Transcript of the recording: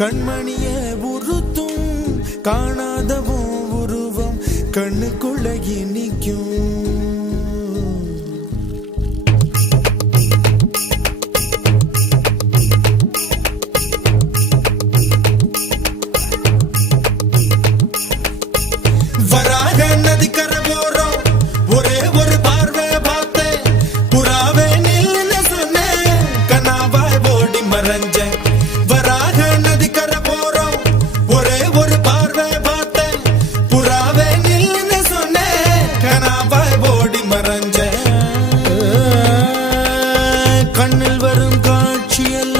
கண்மணிய உறுத்தும் காணாதவோ உருவம் கண்ணுக்குள்ள நிற்கும். வராக நதிக்கரை போறோம் ஒரே ஒரு பார்வை பார்த்தேன் புறாவே நில்லுன்னு சொன்னேன் கனாவாய் ஓடி மறைஞ்சேன். வராக நதிக்கரை போறோம் ஒரே ஒரு பார்வை பார்த்தேன் புறாவே நில்லுன்னு சொன்னேன் கனாவாய் ஓடி மறைஞ்சேன். கண்ணில் வரும் காட்சியல்